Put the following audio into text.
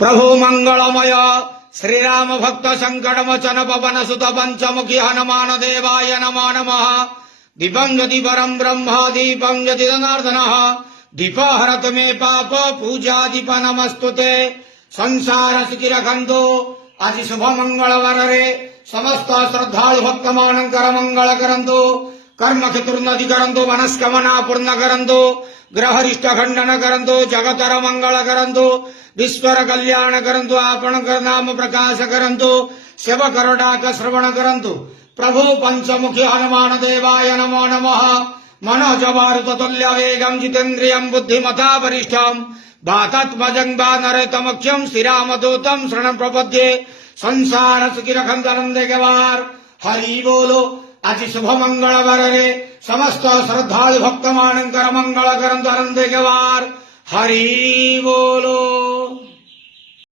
प्रभु मंगलमय श्रीराम भक्त संकटमोचन पवन सुत पंचमुखी हनुमान देवाय नमो नमः। दीपं यदि परं ब्रह्म दीपं यदि जनार्दनः दीपहरत मे पाप पूजा दीप नमस्तुते। संसार सुखी रखंतु। आज शुभ मंगलवार रे समस्त श्रद्धालु भक्त मानकर मंगल करंतु। कर्म चतुर्नदि करंतु। मनस्कामना पूर्ण करंतु। ग्रहरिष्ट खंडन करंतु। जगतर मंगल करंतु। विश्वर कल्याण करंतु। आपण नाम प्रकाश करंतु। शिव करडाक श्रवण करंतु। प्रभु पंचमुखी हनुमान देवाय नमो नमः। मनोजवारुततुल्य वेगं जितेन्द्रियं बुद्धिमता वरिष्ठं वातात्मजं वानरतमख्यं श्रीरामदूतं शरणं प्रपद्ये। संसार सुखी रखंत आनंदे गवार। हरि बोलो। आज शुभ मंगलवार रे समस्त श्रद्धालु भक्त मानकर मंगल करंतु आनंदे गवार। हरि बोलो।